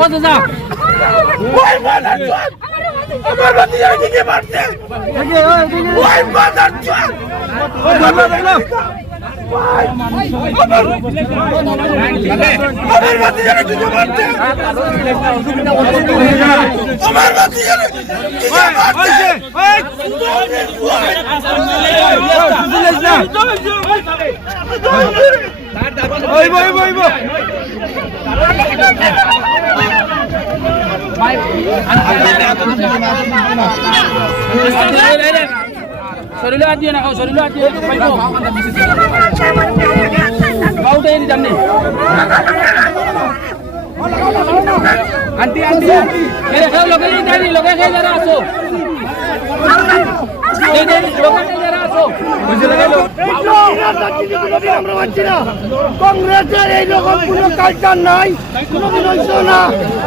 ও দাদা ওই বাজার চোর আমার ভাতিজার দিকে মারছে ওই বাজার চোর আমার ভাতিজার দিকে মারছে আমার ভাতিজার দিকে মারছে শরীরে হাত দিয়ে না খাও শরীরে হাত দিয়ে বাউটা এনে জানি আন্টি আন্টি আন্টি এরে সব লোকে জানি লোকে খেয়ে যারা আসো এই যে লোকে খেয়ে যারা আসো কংগ্রেসের এইরকম কোন কালচার নাই কোনদিন হইছে না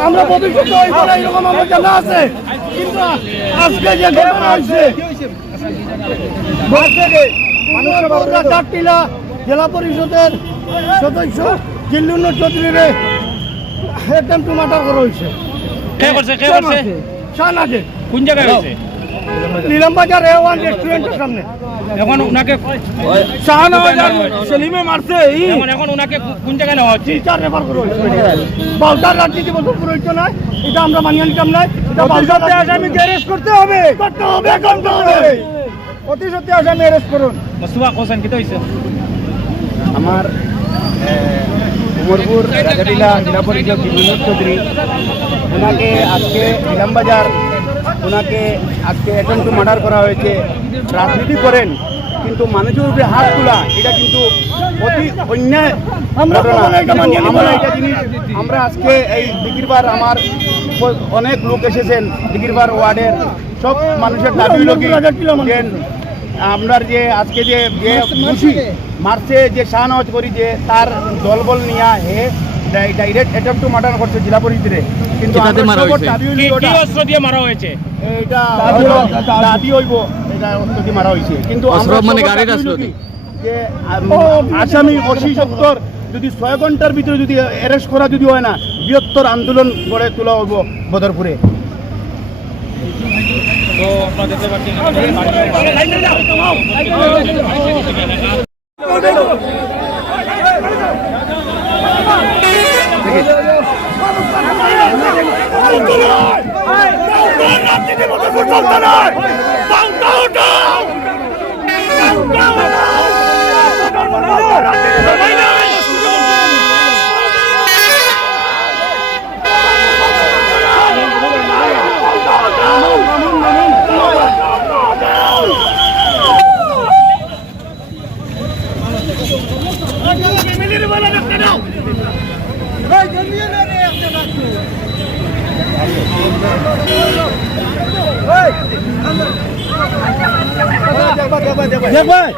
আমরা ভবিষ্যতে এইরকম আমার জানা আছে কিন্তু আজকে যে ঘটনা হয়েছে চারটিলা জেলা পরিষদের সদস্য জিল্লুন্ন চৌধুরীরে একদম টুমাটার করা হয়েছে শাহনাজে কোন জায়গায় হয়েছে নিলামবাজার A1 রেস্টুরেন্টের সামনে এখন উনাকে শাহনওয়াজ সেলিমে মারছে এখন উনাকে কোন জায়গায় নেওয়া হচ্ছে চার রেফার করে বালতার রাজনীতি বলতে প্রয়োজন নয় এটা আমরা মানিয়ে নিতাম না এটা বালতার আসামিকে অ্যারেস্ট করতে হবে করতে হবে অতি সত্যি আসামি অ্যারেস্ট করুন মসুয়া কোসেন কি হইছে আমার উমরপুর রাজাটিলা জেলা পরিষদ জিল্লুন্ন চৌধুরী ওনাকে আজকে ইলামবাজার ওনাকে আজকে অ্যাটেম্প টু মার্ডার করা হয়েছে রাজনীতি করেন কিন্তু মানুষের উপরে হাত তোলা এটা কিন্তু অতি অন্যায় আমরা এটা জিনিস আমরা আজকে এই দিগিরবার আমার অনেক লোক এসেছেন দিগিরবার ওয়ার্ডের সব মানুষের দাবি লগেন আমরা যে আজকে যে খুশি মার্চে যে শাহনওয়াজ করি যে তার দলবল নিয়ে হে ডাইরেক্ট অ্যাটাক টু মার্ডার করছে জেলা পরিষদে কিন্তু মারা হয়েছে এটা দাবি হইব এটা অস্ত্র মারা হয়েছে কিন্তু যে আসামি 80-70 যদি 6 ঘন্টার ভিতরে যদি অ্যারেস্ট করা যদি হয় না বৃহত্তর আন্দোলন গড়ে তোলা হইব বদরপুরে তো আপনারা দেখতে পাচ্ছেন ভাই